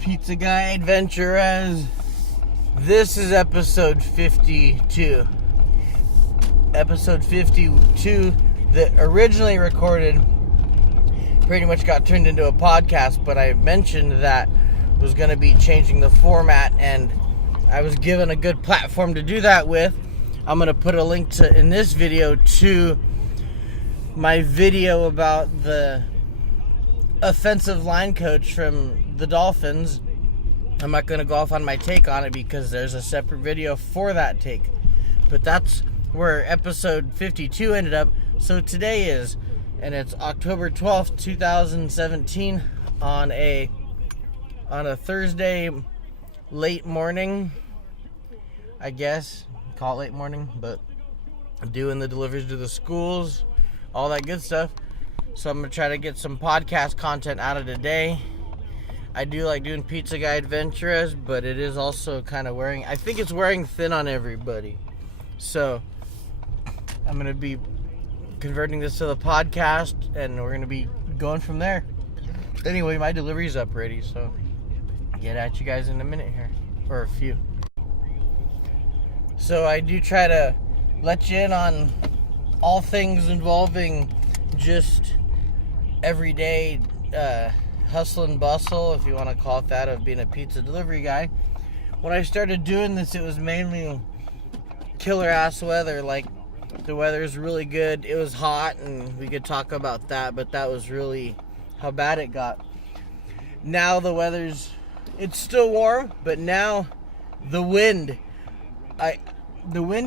Pizza Guy AdventurEZ. This is episode 52. Episode 52 that originally recorded pretty much got turned into a podcast, but I mentioned that was going to be changing the format, and I was given a good platform to do that with. I'm going to put a link in this video to my video about the offensive line coach from the Dolphins. I'm not going to go off on my take on it because there's a separate video for that take. But that's where episode 52 ended up. So today is, and it's October 12th, 2017 on a Thursday late morning, I guess. Call it late morning, but doing the deliveries to the schools, all that good stuff. So I'm going to try to get some podcast content out of today. I do like doing Pizza Guy AdventurEZ, but it is also kind of I think it's wearing thin on everybody. So I'm going to be converting this to the podcast, and we're going to be going from there. Anyway, my delivery's up ready, so get at you guys in a minute here, or a few. So I do try to let you in on all things involving just everyday hustle and bustle, if you want to call it that, of being a pizza delivery guy. When I started doing this, it was mainly killer ass weather. Like, the weather is really good. It was hot, and we could talk about that, but that was really how bad it got. Now the it's still warm, but now the wind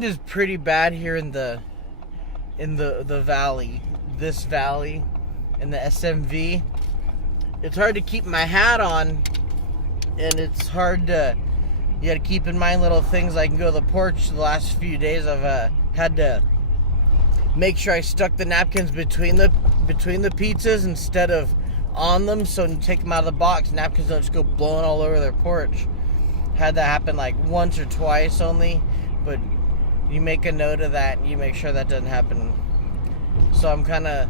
is pretty bad here in the valley, this valley, in the SMV. It's hard to keep my hat on, and it's hard to, you got to keep in mind little things. I can go to the porch. The last few days I've had to make sure I stuck the napkins between the pizzas instead of on them, so when you take them out of the box, napkins don't just go blowing all over their porch. Had that happen like once or twice only, but you make a note of that and you make sure that doesn't happen. So I'm kind of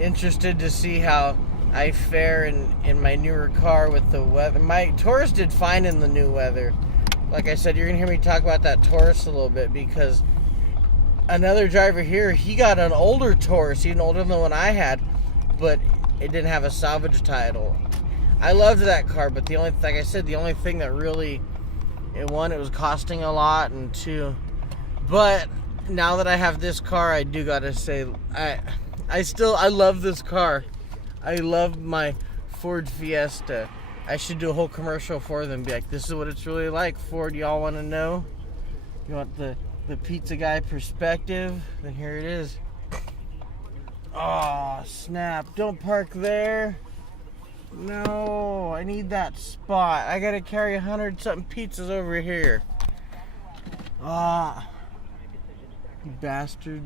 interested to see how I fare in my newer car with the weather. My Taurus did fine in the new weather. Like I said, you're going to hear me talk about that Taurus a little bit, because another driver here, he got an older Taurus, even older than the one I had, but it didn't have a salvage title. I loved that car, but the only thing that really, it was costing a lot, and two, but now that I have this car, I do gotta say, I love this car. I love my Ford Fiesta. I should do a whole commercial for them, be like, this is what it's really like. Ford, y'all want to know? You want the pizza guy perspective? Then here it is. Oh, snap. Don't park there. No, I need that spot. I gotta carry 100-something pizzas over here. Ah, you bastard.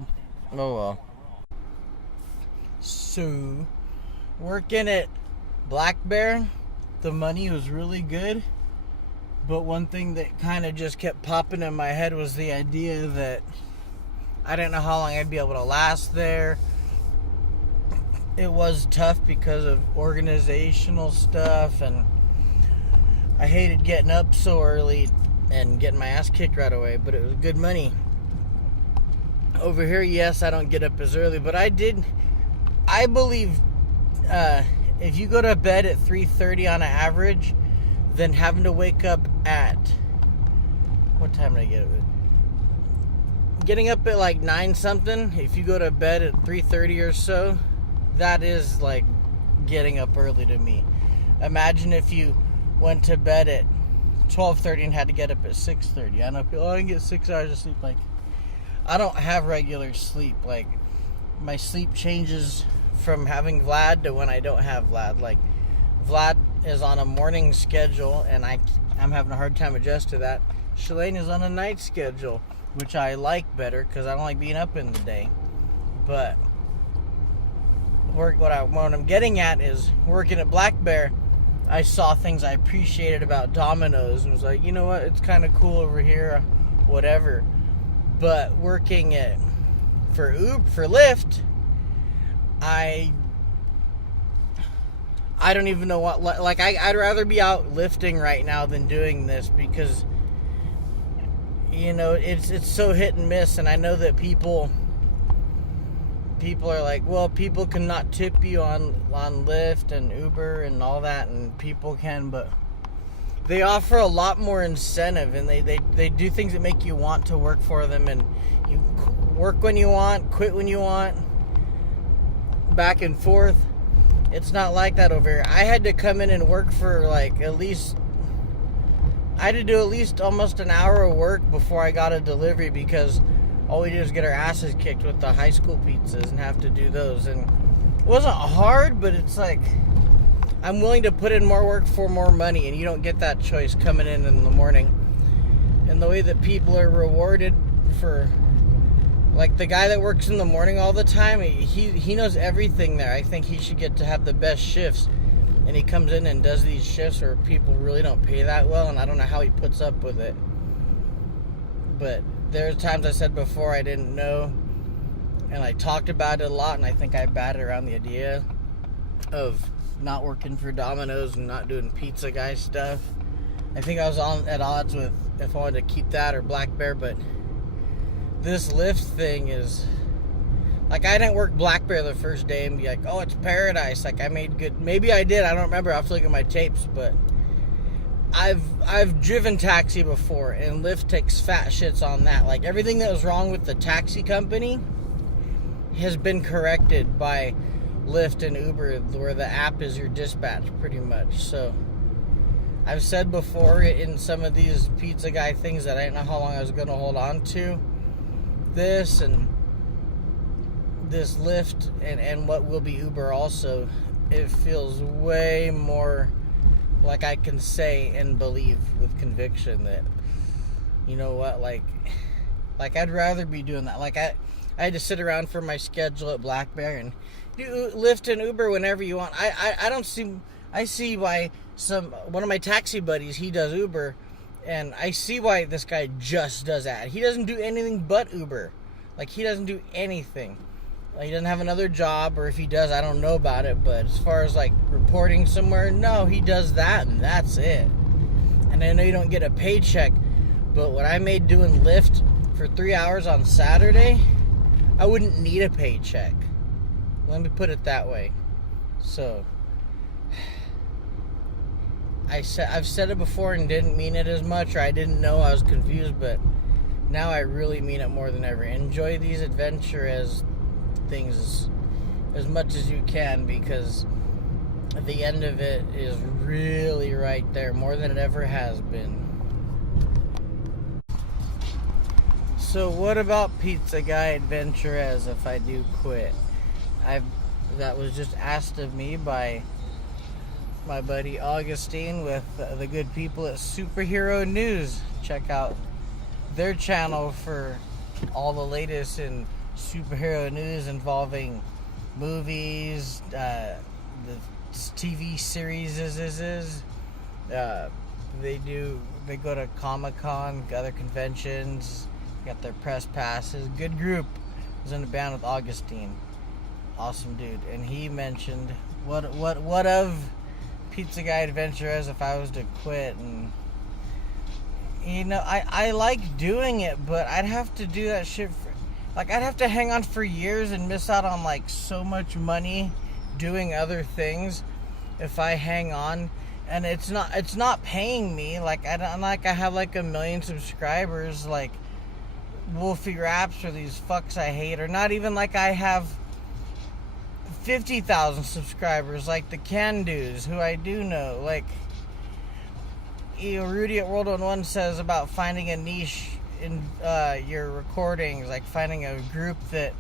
Oh well. So, working at Black Bear, the money was really good, but one thing that kind of just kept popping in my head was the idea that I didn't know how long I'd be able to last there. It was tough because of organizational stuff, and I hated getting up so early and getting my ass kicked right away, but it was good money. Over here, yes, I don't get up as early, but I believe if you go to bed at 3:30 on an average, then having to wake up at, what time did I get up? Getting up at like 9 something, if you go to bed at 3:30 or so, that is like getting up early to me. Imagine if you went to bed at 12:30 and had to get up at 6:30. I know people, I can get 6 hours of sleep. Like, I don't have regular sleep. Like, my sleep changes from having Vlad to when I don't have Vlad. Like, Vlad is on a morning schedule, and I'm having a hard time adjust to that. Shalane is on a night schedule, which I like better because I don't like being up in the day. But what I'm getting at is, working at Black Bear, I saw things I appreciated about Domino's and was like, you know what, it's kind of cool over here, whatever. But working for Lyft, I I don't even know what, like, I'd rather be out lifting right now than doing this, because, you know, it's so hit and miss, and I know that people are like, well, people cannot tip you on Lyft and Uber and all that, and people can, but they offer a lot more incentive, and they do things that make you want to work for them, and you work when you want, quit when you want, back and forth. It's not like that over here. I had to come in and work for I had to do at least almost an hour of work before I got a delivery, because all we did was get our asses kicked with the high school pizzas and have to do those. And it wasn't hard, but it's like, I'm willing to put in more work for more money, and you don't get that choice coming in the morning. And the way that people are rewarded for, like, the guy that works in the morning all the time, he knows everything there. I think he should get to have the best shifts, and he comes in and does these shifts where people really don't pay that well, and I don't know how he puts up with it. But there's times I said before I didn't know, and I talked about it a lot, and I think I batted around the idea of not working for Domino's and not doing pizza guy stuff. I think I was at odds with if I wanted to keep that or Black Bear, but this Lyft thing is, like, I didn't work Black Bear the first day and be like, oh, it's paradise, like, I made good. Maybe I did, I don't remember, I'll have to look at my tapes, but I've driven taxi before, and Lyft takes fat shits on that. Like, everything that was wrong with the taxi company has been corrected by Lyft and Uber, where the app is your dispatch, pretty much. So I've said before in some of these pizza guy things that I didn't know how long I was going to hold on to this, and this Lyft and what will be Uber also. It feels way more like I can say and believe with conviction that, you know what, like I'd rather be doing that. Like, I had to sit around for my schedule at Black Bear and do Lyft and Uber whenever you want. I see why one of my taxi buddies, he does Uber, and I see why this guy just does that. He doesn't do anything but Uber. Like, he doesn't do anything. Like, he doesn't have another job, or if he does, I don't know about it. But as far as, like, reporting somewhere, no, he does that, and that's it. And I know you don't get a paycheck, but what I made doing Lyft for 3 hours on Saturday, I wouldn't need a paycheck. Let me put it that way. So, I've said it before and didn't mean it as much, or I didn't know, I was confused, but now I really mean it more than ever. Enjoy these AdventurEZ things as much as you can, because the end of it is really right there, more than it ever has been. So what about Pizza Guy AdventurEZ if I do quit? That was just asked of me by my buddy Augustine with the good people at Superhero News. Check out their channel for all the latest in superhero news involving movies, the TV series. They go to Comic-Con, other conventions, got their press passes. Good group. I was in a band with Augustine. Awesome dude. And he mentioned what of Pizza Guy AdventurEZ if I was to quit. And you know, I like doing it, but I'd have to do that shit for, like, I'd have to hang on for years and miss out on, like, so much money doing other things if I hang on. And it's not paying me. Like, I have like 1 million subscribers, like Wolfie Raps or these fucks I hate, or not even like I have 50,000 subscribers like the Can-Dos, who I do know. Like, you know, Rudy at World 1 says about finding a niche in your recordings, like finding a group that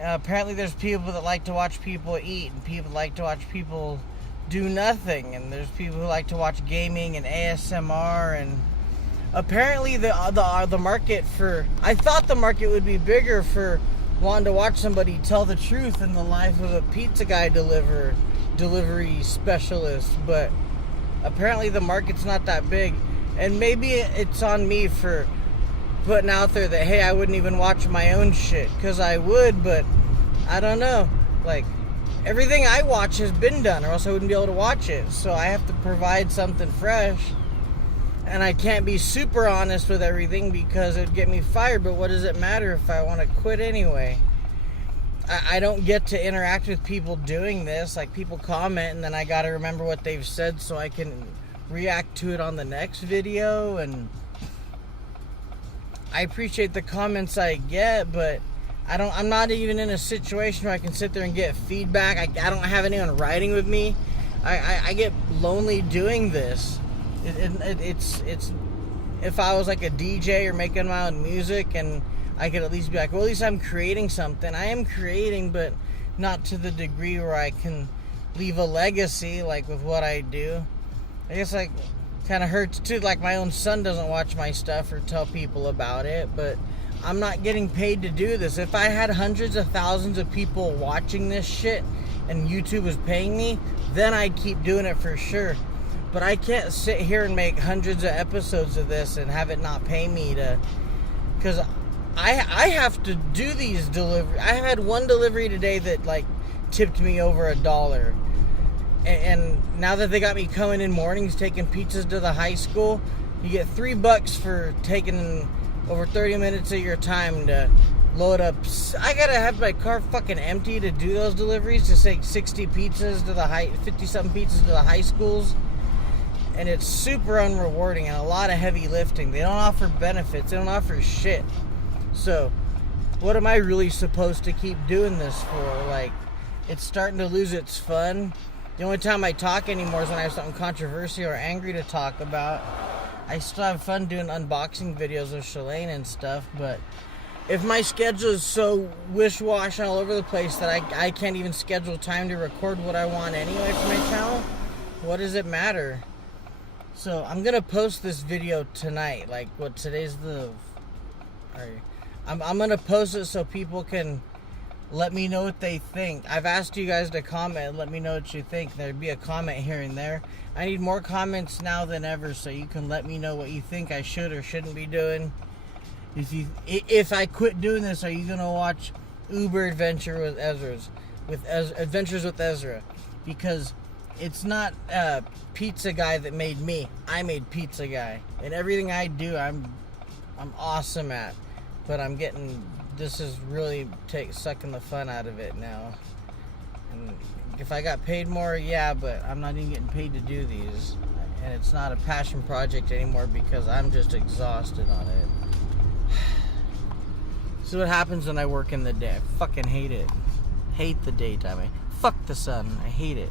apparently there's people that like to watch people eat, and people like to watch people do nothing, and there's people who like to watch gaming and ASMR, and apparently the market for, I thought the market would be bigger for wanting to watch somebody tell the truth in the life of a pizza guy delivery specialist, but apparently the market's not that big. And maybe it's on me for putting out there that, hey, I wouldn't even watch my own shit, because I would, but I don't know. Like, everything I watch has been done, or else I wouldn't be able to watch it. So I have to provide something fresh. And I can't be super honest with everything because it'd get me fired. But what does it matter if I want to quit anyway? I don't get to interact with people doing this. Like, people comment, and then I got to remember what they've said so I can react to it on the next video. And I appreciate the comments I get, but I'm not even in a situation where I can sit there and get feedback. I don't have anyone writing with me. I get lonely doing this. It's if I was like a DJ or making my own music, and I could at least be like, well, at least I'm creating something. I am creating, but not to the degree where I can leave a legacy, like with what I do. I guess, like, kind of hurts too. Like, my own son doesn't watch my stuff or tell people about it, but I'm not getting paid to do this. If I had hundreds of thousands of people watching this shit and YouTube was paying me, then I'd keep doing it for sure. But I can't sit here and make hundreds of episodes of this and have it not pay me to... Because I have to do these deliveries. I had one delivery today that, like, tipped me over $1. And now that they got me coming in mornings taking pizzas to the high school, you get $3 for taking over 30 minutes of your time to load up. I gotta have my car fucking empty to do those deliveries, to take 60 pizzas to the 50-something pizzas to the high schools. And it's super unrewarding and a lot of heavy lifting. They don't offer benefits. They don't offer shit. So, what am I really supposed to keep doing this for? Like, it's starting to lose its fun. The only time I talk anymore is when I have something controversial or angry to talk about. I still have fun doing unboxing videos of Shalane and stuff, but if my schedule is so wish-wash all over the place that I can't even schedule time to record what I want anyway for my channel, what does it matter? So, I'm going to post this video tonight. Like, what, today's the... Alright. I'm going to post it so people can let me know what they think. I've asked you guys to comment and let me know what you think. There'd be a comment here and there. I need more comments now than ever, so you can let me know what you think I should or shouldn't be doing. If I quit doing this, are you going to watch Adventures with Ezra? Because it's not Pizza Guy that made me. I made Pizza Guy. And everything I do, I'm awesome at. But I'm getting... This is really sucking the fun out of it now. And if I got paid more, yeah, but I'm not even getting paid to do these. And it's not a passion project anymore because I'm just exhausted on it. This is what happens when I work in the day. I fucking hate it. Hate the daytime. Fuck the sun. I hate it.